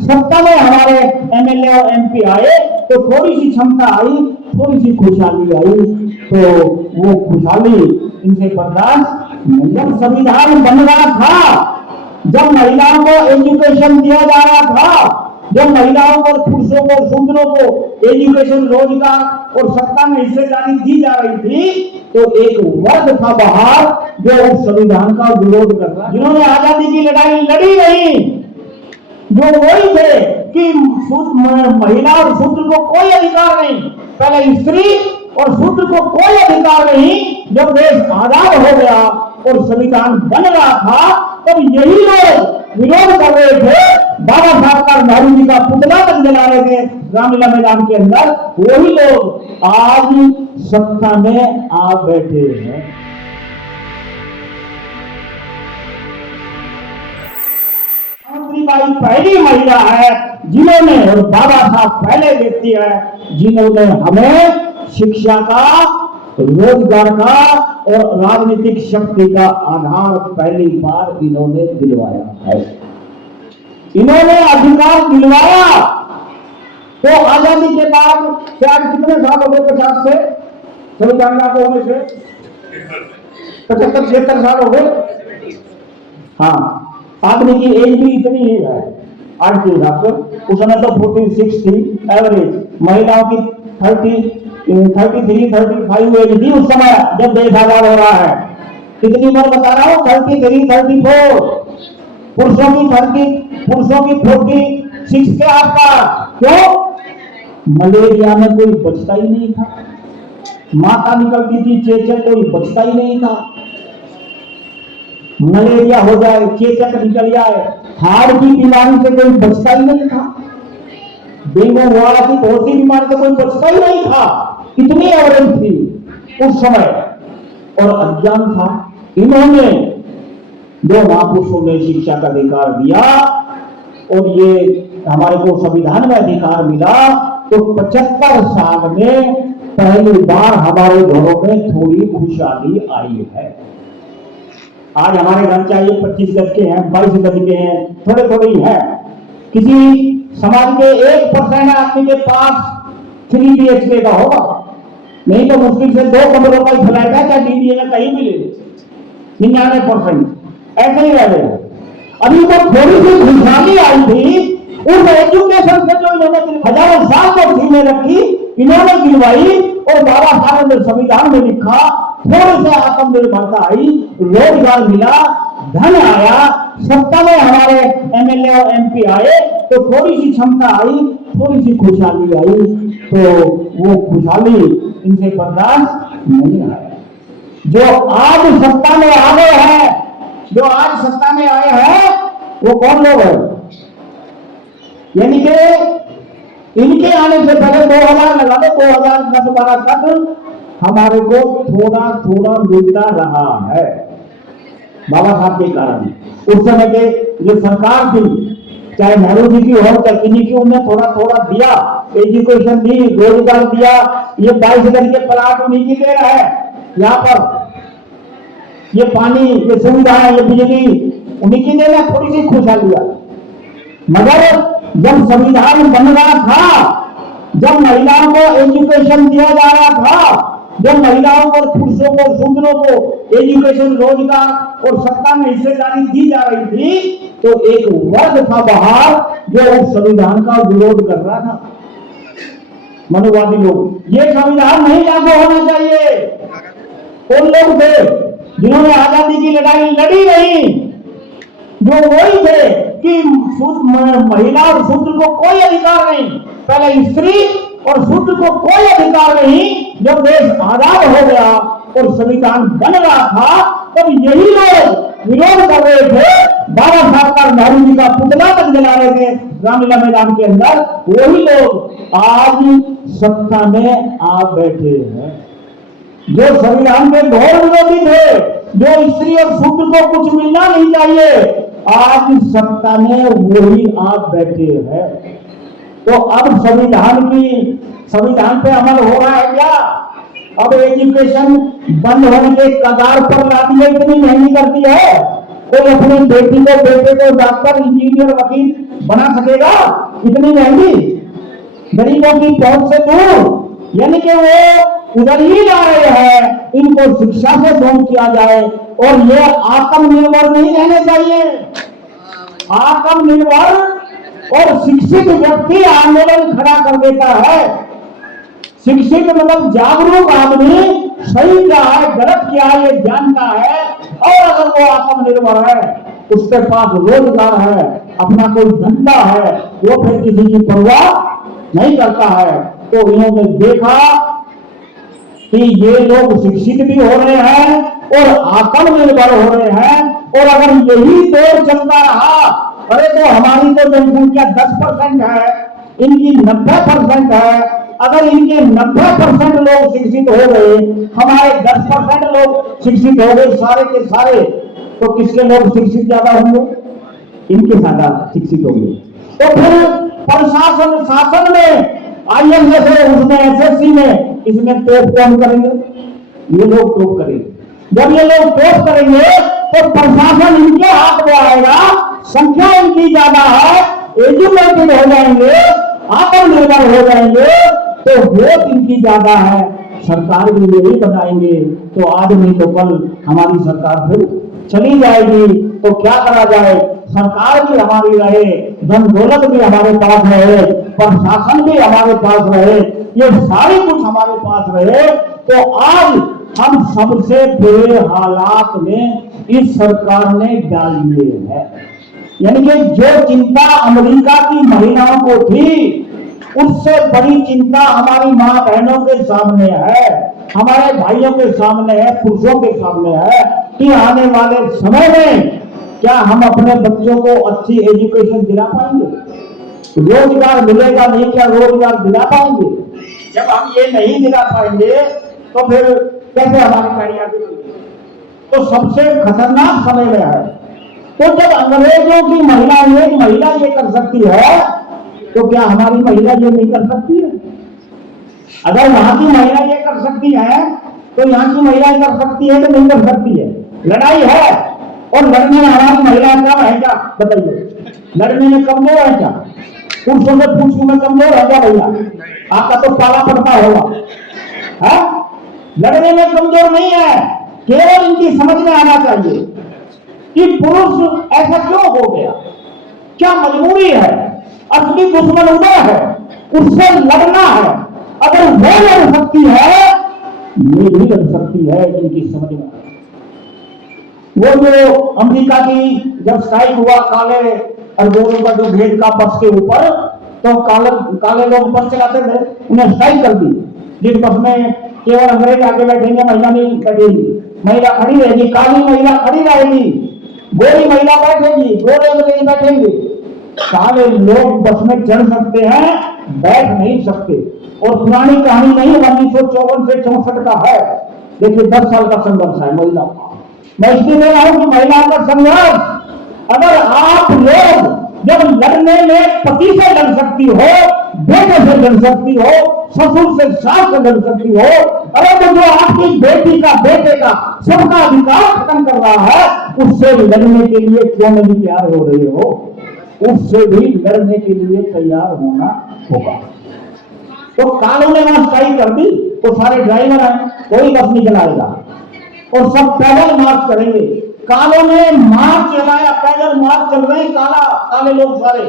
सत्ता में हमारे एमएलए और एमपी आए तो थोड़ी सी क्षमता आई, थोड़ी सी खुशहाली आई, तो वो खुशहाली इनसे बर्दाश्त नहीं। जब संविधान बन रहा था, जब महिलाओं को एजुकेशन दिया जा रहा था, जब महिलाओं को, पुरुषों को, शूद्रों को एजुकेशन, रोजगार और सत्ता में हिस्सेदारी दी जा रही थी, तो एक वर्ग था बाहर जो उस संविधान का विरोध कर रहा, जिन्होंने आजादी की लड़ाई लड़ी नहीं, जो वही थे कि महिला और शूद्र को कोई अधिकार नहीं, पहले स्त्री और शूद्र को कोई अधिकार नहीं। जब देश आजाद हो गया और संविधान बन रहा था, तब यही लोग विरोध कर रहे थे, बाबा साहब का, नेहरू जी का पुतला तक जला रहे थे रामलीला मैदान के अंदर। वही लोग आज सत्ता में आ बैठे हैं। सावित्रीबाई पहली महिला है जिन्होंने, और बाबा साहब पहले व्यक्ति है जिन्होंने हमें शिक्षा का, रोजगार का और राजनीतिक शक्ति का आधार पहली बार इन्होंने दिलवाया है। इन्होंने अधिकार दिलवाया। तो आजादी के बाद से आज कितने साल हो गए? 50 से संविधान लागू होने से 75-76 साल हो गए। हाँ, आदमी की एज भी इतनी ही है आज के हिसाब से। उस समय तो 46 थी एवरेज, महिलाओं की 33, 35 एज थी उस समय जब देश आजाद हो रहा है। कितनी उम्र बता रहा हूँ? 33, 34। पुरुषों की 46 के आसपास। क्यों? मलेरिया में कोई बचता ही नहीं था, माता निकलती थी चेचक, कोई बचता ही नहीं था। मलेरिया हो जाए, चेचक निकल जाए, हार्ट की बीमारी से कोई बचता ही नहीं था, डेंगू वाला की बहुत सी बीमारी से कोई बचता ही नहीं था। इतनी एवरेज थी उस समय और अज्ञान था। इन्होंने, जो महापुरुषों ने शिक्षा का अधिकार दिया और ये हमारे को संविधान में अधिकार मिला, तो 75 साल में पहली बार हमारे घरों में थोड़ी खुशहाली आई है। आज हमारे घर चाहिए 25 गज के हैं, 22 गज के हैं, थोड़े थोड़े ही है। किसी समाज के 1% आदमी के पास 3 BHK का होगा, नहीं तो मुश्किल से 2 कमरों का ही फ्लैट है, चाहे DDA में कहीं भी ले लो, 99% ऐसे ही रह गए। अभी तो थोड़ी सी खुशहाली आई थी उस एजुकेशन से, जो इन्होंने हजारों साल तक जीने रखी, इन्होंने दिलवाई। और बाबा साहब ने संविधान में लिखा, थोड़ी से आत्मनिर्भरता आई, रोजगार मिला, धन आया, सत्ता में हमारे एमएलए और एमपी आए तो थोड़ी सी क्षमता आई, थोड़ी सी खुशहाली आई, तो वो खुशहाली इनसे बर्दाश्त नहीं आया। जो आज सत्ता में आ गए हैं, जो आज सत्ता में आए हैं, वो कौन लोग हैं? यानी कि इनके आने से पहले 2000 लगा दो, 2010-12 तक हमारे को थोड़ा थोड़ा मिलता रहा है बाबा साहब के कारण। उस समय के जो सरकार थी, चाहे नेहरू जी की हो चाहे किन्हीं की, उन्हें थोड़ा थोड़ा दिया, एजुकेशन दी, रोजगार दिया। ये 22 गज के प्लाट उन्हीं की दे रहा है, यहाँ पर ये पानी, ये सुविधा है, ये बिजली उन्हीं की देना, थोड़ी सी खुशहाली आई। मगर जब संविधान बन रहा था, जब महिलाओं को एजुकेशन दिया जा रहा था, जब महिलाओं को, पुरुषों को, शूद्रों को एजुकेशन, रोजगार और सत्ता में हिस्सेदारी दी जा रही थी, तो एक वर्ग था बाहर जो उस संविधान का विरोध कर रहा था, मनुवादी लोग। ये संविधान नहीं लागू होना चाहिए। कौन लोग थे जिन्होंने आजादी की लड़ाई लड़ी नहीं? जो वही थे कि महिला और शूद्र को कोई अधिकार नहीं, पहले स्त्री और शूद्र को कोई अधिकार नहीं। जब देश आजाद हो गया और संविधान बन रहा था, तब यही लोग विरोध कर रहे थे, बाबा साहब का, नेहरू जी का पुतला तक जला रहे थे रामलीला मैदान के अंदर। वही लोग आज सत्ता में आ बैठे हैं, जो संविधान के घोर विरोधी थे, जो स्त्री और शूद्र को कुछ मिलना नहीं चाहिए, आज सत्ता में वही आप बैठे हैं। तो अब संविधान पे अमल हो रहा है क्या? अब एजुकेशन बंद होने के कगार पर ला दी है, इतनी महंगी करती है। कोई अपनी बेटी को बेटे को डॉक्टर इंजीनियर वकील बना सकेगा? इतनी महंगी, गरीबों की पहुंच से दूर। यानी कि वो उधर ही जा रहे हैं, इनको शिक्षा से दूर किया जाए। और ये आत्मनिर्भर नहीं रहने चाहिए। आत्मनिर्भर और शिक्षित व्यक्ति आंदोलन खड़ा कर देता है। शिक्षित मतलब जागरूक आदमी सही क्या है गलत क्या है ये जानता है। और अगर वो आत्मनिर्भर है, उसके पास रोजगार है, अपना कोई धंधा है, वो फिर किसी की परवाह नहीं करता है। तो इन्होंने देखा कि ये लोग शिक्षित भी हो रहे हैं और आत्मनिर्भर हो रहे हैं। और अगर यही दौर चलता रहा, अरे तो हमारी तो जनसंख्या 10% है, इनकी 90% है। अगर इनके 90% लोग शिक्षित हो गए, हमारे 10% लोग शिक्षित हो गए सारे के सारे, तो किसके लोग शिक्षित ज्यादा होंगे? इनके ज्यादा शिक्षित होंगे। तो फिर प्रशासन शासन में IAS है, उसमें SSC में, इसमें टॉप कौन करेंगे? ये लोग टॉप करेंगे। जब ये लोग टॉप करेंगे तो प्रशासन इनके हाथ में आएगा, संख्या इनकी ज्यादा है, एजुकेटेड हो जाएंगे, आत्मनिर्भर हो जाएंगे, तो वोट इनकी ज्यादा है, सरकार भी यही बनाएंगे। तो आज नहीं तो कल हमारी सरकार फिर चली जाएगी। तो क्या करा जाए? सरकार भी हमारी रहे, धन दौलत भी हमारे पास रहे, प्रशासन भी हमारे पास रहे, ये सारी कुछ हमारे पास रहे। तो आज हम सबसे बुरे हालात में इस सरकार ने डाल दिए हैं। यानी कि जो चिंता अमेरिका की महिलाओं को थी, उससे बड़ी चिंता हमारी मां बहनों के सामने है, हमारे भाइयों के सामने है, पुरुषों के सामने है कि आने वाले समय में क्या हम अपने बच्चों को अच्छी एजुकेशन दिला पाएंगे? रोजगार मिलेगा नहीं, क्या रोजगार दिला पाएंगे? जब हम ये नहीं दिला पाएंगे तो फिर कैसे हमारी गाड़ी आगे चलेगी? तो सबसे खतरनाक समय में है। तो जब अंग्रेजों की महिला ये कर सकती है, तो क्या हमारी महिला ये नहीं कर सकती है? अगर वहां की महिला ये कर सकती है, तो यहाँ की महिला कर सकती है कि नहीं कर सकती है? लड़ाई है, और लड़ने में हमारी महिला कम है क्या? बताइए, लड़ने में कमजोर है क्या? पुरुषों से पूछूं में कमजोर है क्या भैया? आपका तो पाला पड़ता होगा। है? लड़ने में कमजोर नहीं है, केवल इनकी समझ में आना चाहिए कि पुरुष ऐसा क्यों हो गया, क्या मजबूरी है, असली दुश्मन उधर है, उससे लड़ना है। अगर वो लड़ सकती है, ये भी लड़ सकती है, इनकी समझ में। वो जो अमेरिका की जब स्ट्राइक हुआ काले और गोरों का जो भेद का बस के ऊपर, तो काले लोग बस चलाते थे, उन्हें स्ट्राइक कर दी। जिस बस में केवल अंग्रेज आगे बैठेंगे, महिला नहीं बैठेगी, महिला खड़ी रहेगी, काली महिला खड़ी रहेगी, गोरी महिला बैठेगी, गोरे अंग्रेज बैठेंगे। काले लोग बस में चढ़ सकते हैं, बैठ नहीं सकते। और पुरानी कहानी नहीं, 1954 से 64 का है। देखिए 10 साल का संघर्ष है महिला का। मैं इसलिए कह रहा हूं कि महिलाओं का संघर्ष, अगर आप लोग जब लड़ने में पति से लड़ सकती हो, बेटे से लड़ सकती हो, ससुर से सास से लड़ सकती हो, अरे तो जो आपकी बेटी का बेटे का सबका अधिकार खत्म कर रहा है, उससे लड़ने के लिए क्यों नहीं तैयार हो रहे हो? उससे भी लड़ने के लिए तैयार होना होगा। तो कानून ने वहां स्ट्राइक कर दी, तो सारे ड्राइवर हैं, कोई बस नहीं चलाएगा और सब पैदल मार्च करेंगे। कालों ने मार्च चलाया, पैदल मार्च चल रहे हैं, काले लोग सारे,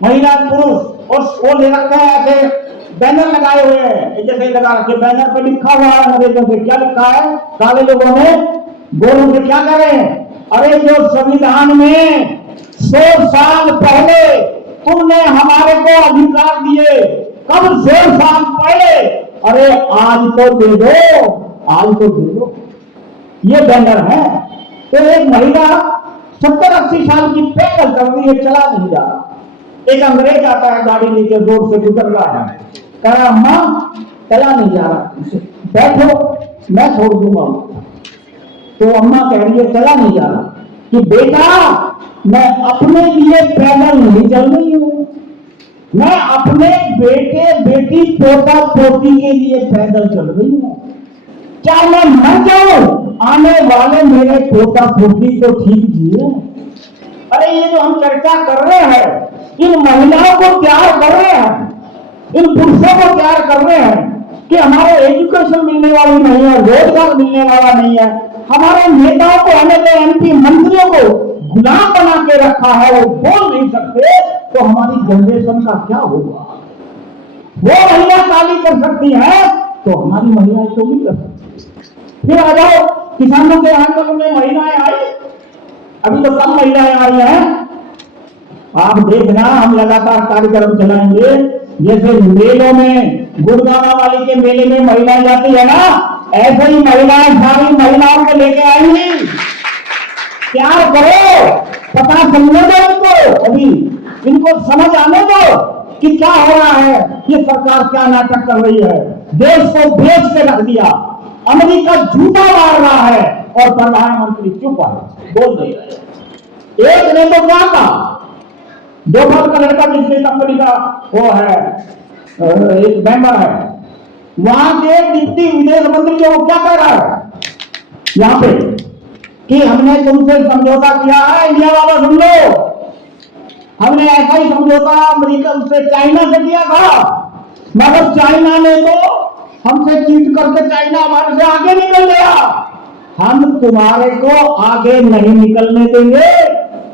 महिला पुरुष, और वो ले रखे हैं ऐसे बैनर लगाए हुए हैं, जैसे ही लगा रखे। बैनर पे लिखा हुआ है अंग्रेजों से, क्या लिखा है? काले लोगों ने गोरों से क्या कह रहे हैं? अरे जो संविधान में 100 साल पहले तुमने हमारे को अधिकार दिए, कब 100 साल पहले, अरे आज तो दे दो, आज तो दे दो। ये बैनर है। तो एक महिला 70-80 साल की पैदल चल रही है, चला नहीं जा रहा। एक अंग्रेज आता है गाड़ी लेके, रोड से गुजर रहा है, कह रहा अम्मा चला नहीं जा रहा, बैठो मैं छोड़ दूंगा। तो अम्मा कह रही है चला नहीं जा रहा, कि बेटा मैं अपने लिए पैदल नहीं चल रही हूं, मैं अपने बेटे बेटी पोता पोती के लिए पैदल चल रही हूं। क्या मैं मर जाऊं आने वाले मेरे पोता पोती को ठीक जिए। अरे ये जो हम चर्चा कर रहे हैं, इन महिलाओं को तैयार कर रहे हैं, इन पुरुषों को तैयार कर रहे हैं कि हमारे एजुकेशन मिलने वाली नहीं है, रोजगार मिलने वाला नहीं है, हमारे नेताओं को, हमारे एमपी मंत्रियों को गुलाम बना के रखा है, वो बोल नहीं सकते, तो हमारी जनरेशन का क्या होगा? वो महिला काली कर सकती है तो हमारी महिलाएं तो नहीं कर सकती। फिर आ जाओ किसानों के आंदोलन में महिलाएं आई, अभी तो कम महिलाएं आ रही हैं। आप देखना, हम लगातार कार्यक्रम चलाएंगे। जैसे मेलों में, गुड़गाना वाली के मेले में महिलाएं जाती है ना, ऐसे ही महिलाएं सारी महिलाओं को लेके आएंगी। प्यार करो, पता समझने दो इनको, अभी इनको समझ आने दो कि क्या हो रहा है, ये सरकार क्या नाटक कर रही है। देश को बेच के रख दिया, अमेरिका झूठा मार रहा है और प्रधानमंत्री चुप है, बोल नहीं रहे। एक ने तो क्या कहा, दोपहर का लड़का जिसने कंपनी का वो है, एक मेंबर है, वहां के डिप्टी विदेश मंत्री जो क्या कह रहा है यहाँ पे कि हमने तुमसे समझौता किया है, इंडिया वाला सुन लो, हमने ऐसा ही समझौता अमेरिका से, चाइना से किया था, मगर चाइना ने तो हमसे चीट करके चाइना हमारे से आगे निकल गया। हम तुम्हारे को आगे नहीं निकलने देंगे,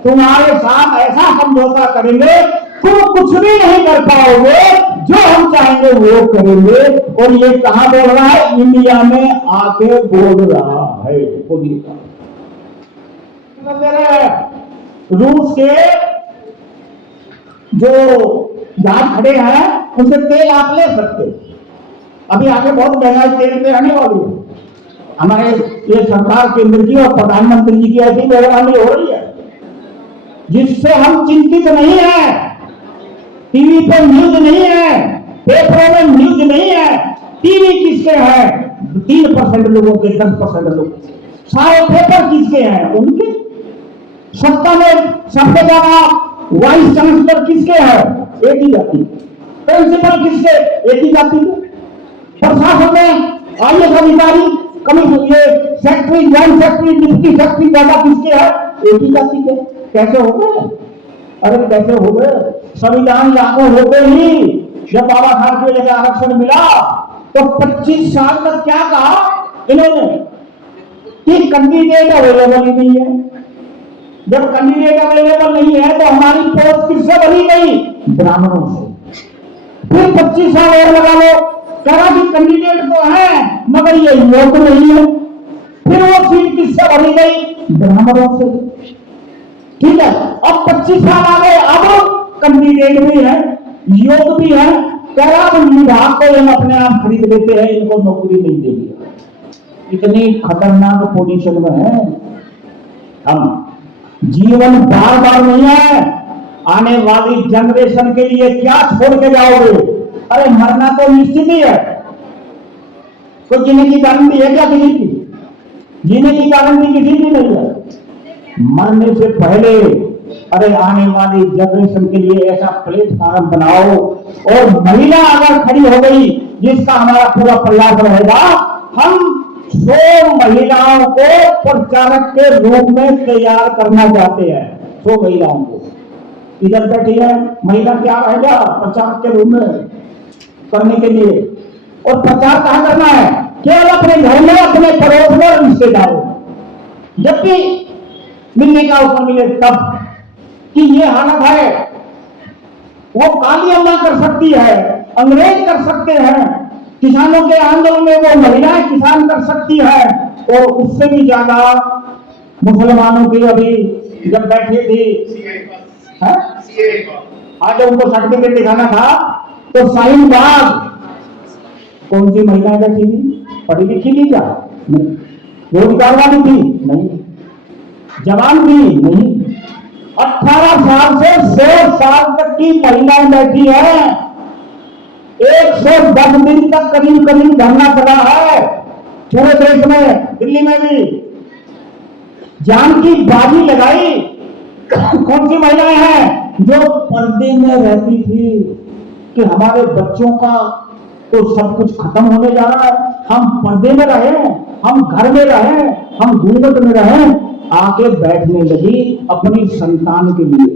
तुम्हारे साथ ऐसा समझौता करेंगे तुम कुछ भी नहीं कर पाओगे, जो हम चाहेंगे वो करेंगे। और ये कहां बोल रहा है? इंडिया में आके बोल रहा है। बोलिएगा, रूस के जो जहाज खड़े हैं उनसे तेल आप ले सकते, अभी आगे बहुत महंगाई तेल पे आने वाली है। हमारे ये सरकार केंद्र की और प्रधानमंत्री जी की ऐसी मेहरबानी हो रही है जिससे हम चिंतित नहीं है। टीवी पर न्यूज नहीं है, पेपरों में न्यूज नहीं है, टीवी किसके हैं? 3% लोगों के, 10% लोग, सारे पेपर किसके हैं? उनके। सत्ता में सबसे ज्यादा वाइस चांसलर किसके हैं? एक ही जाति। प्रिंसिपल किसके? एक ही जाति के। प्रशासन में आईएएस अधिकारी, कमिश्नर, ये secretary, joint secretary, deputy secretary ज्यादा किसके हैं? एक ही जाति के। कैसे हो गए? अरे कैसे हो गए? संविधान लागू होते ही जब बाबा साहब को जगह आरक्षण मिला तो 25 साल तक क्या कहा इन्होंने कि कैंडिडेट अवेलेबल ही नहीं है। जब कैंडिडेट अवेलेबल नहीं है तो हमारी पोस्ट किससे भरी गई? ब्राह्मणों से। फिर 25 साल और लगा लो, कहा कि कैंडिडेट तो है मगर ये योग्य नहीं है, फिर वो सीट किससे भरी गई? ब्राह्मणों से। ठीक है, अब 25 साल आ गए, अब कैंडिडेट भी है, योग्य भी है, कह विभाग को हम अपने आप खरीद लेते हैं, इनको नौकरी नहीं देगी। इतनी खतरनाक पोजीशन में है हम। जीवन बार बार नहीं है, आने वाली जनरेशन के लिए क्या छोड़ के जाओगे? अरे मरना तो निश्चित ही है, कोई जीने की गारंटी है क्या किसी की? जीने की गारंटी किसी की नहीं है। मरने से पहले अरे आने वाली जनरेशन के लिए ऐसा प्लेटफॉर्म बनाओ, और महिला अगर खड़ी हो गई जिसका हमारा पूरा प्रयास रहेगा, हम 100 महिलाओं को प्रचारक के रूप में तैयार करना चाहते हैं। 100 महिलाओं को इधर बैठी है महिला, क्या रहेगा प्रचारक के रूप में करने के लिए। और प्रचार कहां करना है? केवल अपने घर में, अपने पड़ोस में, रिश्तेदारों, जब भी मिलने का अवसर मिले तब। कि ये हालत है, वो काली अम्मा कर सकती है, अंग्रेज कर सकते हैं, किसानों के आंदोलन में वो महिलाएं किसान कर सकती है, और उससे भी ज्यादा मुसलमानों की अभी जब बैठी थी, आज उनको सर्टिफिकेट दिखाना था तो शाहीन बाग कौन सी महिलाएं बैठी थी? पढ़ी लिखी थी क्या? नहीं। रोजगार वाली थी? नहीं। जवान थी? नहीं। 18 साल से 100 साल तक की महिलाएं बैठी है। 110 दिन तक करीब करीब धरना चला है पूरे देश में, दिल्ली में भी जान की बाजी लगाई। कौन सी महिलाएं हैं जो पर्दे में रहती थी कि हमारे बच्चों का तो सब कुछ खत्म होने जा रहा है, हम पर्दे में रहे, हम घर में रहे, हम घूंघट में रहे, आके बैठने लगी अपनी संतान के लिए।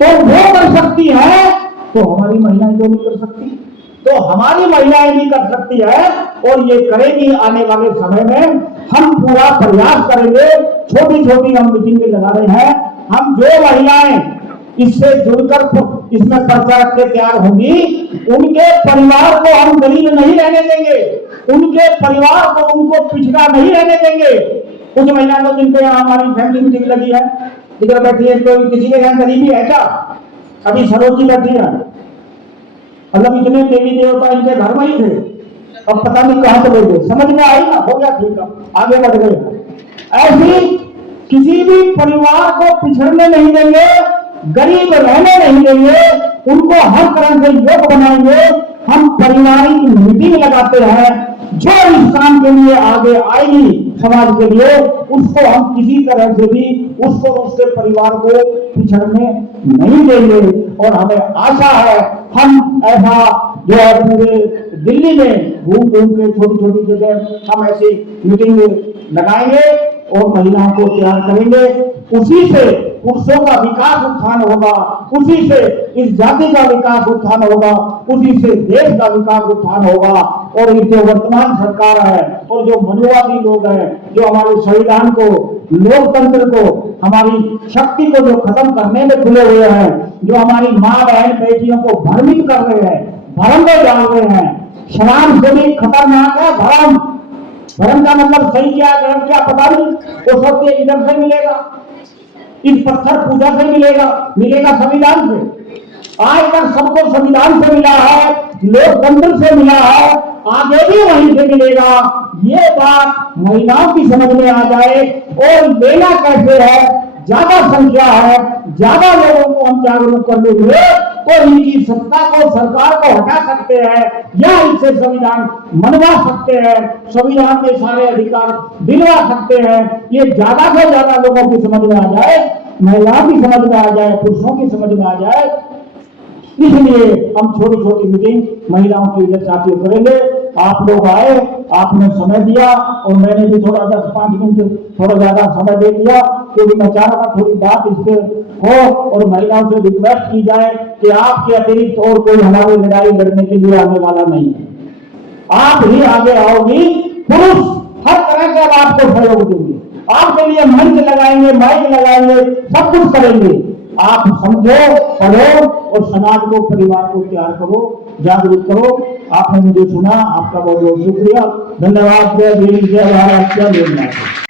तो वो कर सकती है तो हमारी महिलाएं क्यों नहीं कर सकती? तो हमारी महिलाएं भी कर सकती है और ये करेगी आने वाले समय में। हम पूरा प्रयास करेंगे, छोटी छोटी हम मीटिंग लगा रहे हैं। हम जो महिलाएं इससे जुड़कर इसमें पर्चा रख के तैयार होंगी, उनके परिवार को हम गरीब नहीं रहने देंगे, उनके परिवार को उनको पिछड़ा नहीं रहने देंगे। कुछ महिला तो जिनको यहाँ हमारी फैमिली मीटिंग लगी है, इधर बैठी है, तो किसी के यहाँ गरीबी है क्या? अभी सरोज जी बैठी है, मतलब इतने देवी देवता इनके घर में ही थे, अब पता नहीं कहां चले गए। समझ में आई ना? हो गया, ठीक है, आगे बढ़ गए। ऐसी किसी भी परिवार को पिछड़ने नहीं देंगे, गरीब रहने नहीं देंगे, उनको हर तरह से योग्य बनाएंगे। हम पारिवारिक मीटिंग लगाते हैं, जो इस काम के लिए आगे आएगी समाज के लिए, उसको हम किसी तरह से भी उसको उसके परिवार को पिछड़ने नहीं देंगे। और हमें आशा है हम ऐसा जो है पूरे दिल्ली में घूम घूम के छोटी छोटी जगह हम ऐसी मीटिंग लगाएंगे और महिलाओं को तैयार करेंगे। उसी से पुरुषों का विकास उत्थान होगा, उसी से इस जाति का विकास उत्थान होगा, उसी से देश का विकास उत्थान होगा। और ये जो वर्तमान सरकार है और जो मनुवादी लोग हैं, जो हमारे संविधान को, लोकतंत्र को, हमारी शक्ति को जो खत्म करने में खुले हुए हैं, जो हमारी माँ बहन बेटियों को भ्रमित कर रहे हैं, भ्रम में डाल रहे हैं। शराब से भी खतरनाक है भ्रम। भ्रम का मतलब सही क्या है गलत क्या पता नहीं, वो सत्य इधर से मिलेगा, इस पत्थर पूजा से मिलेगा संविधान से। आज तक सबको संविधान से मिला है, लोकतंत्र से मिला है, आगे भी वहीं से मिलेगा। ये बात महिलाओं की समझ में आ जाए और लेना कैसे है, ज्यादा संख्या है, ज्यादा लोगों को हम जागरूक कर देंगे तो इनकी सत्ता को, सरकार को हटा सकते हैं या इनसे संविधान मनवा सकते हैं, संविधान में सारे अधिकार दिलवा सकते हैं। ये ज्यादा से ज्यादा लोगों की समझ में आ जाए, महिलाओं की समझ में आ जाए, पुरुषों की समझ में आ जाए, इसलिए हम छोटी छोटी मीटिंग महिलाओं की इधर साथियों करेंगे। आप लोग आए, आपने समय दिया और मैंने भी थोड़ा 10-5 मिनट थोड़ा ज्यादा समय दे दिया, क्योंकि मैं चाह रहा था थोड़ी बात इस पे हो और महिलाओं से रिक्वेस्ट की जाए कि आपके अतिरिक्त और कोई हमारी लड़ाई लड़ने के लिए आने वाला नहीं है। आप ही आगे आओगी, पुरुष हर तरह से आपको सहयोग देंगे, आपके लिए मंच लगाएंगे, माइक लगाएंगे, सब कुछ करेंगे। आप समझो, पढ़ो और समाज को, परिवार को तैयार करो, जागरूक करो। आपने मुझे सुना, आपका बहुत बहुत शुक्रिया, धन्यवाद। जय भीम, जय भारत, जय भीम।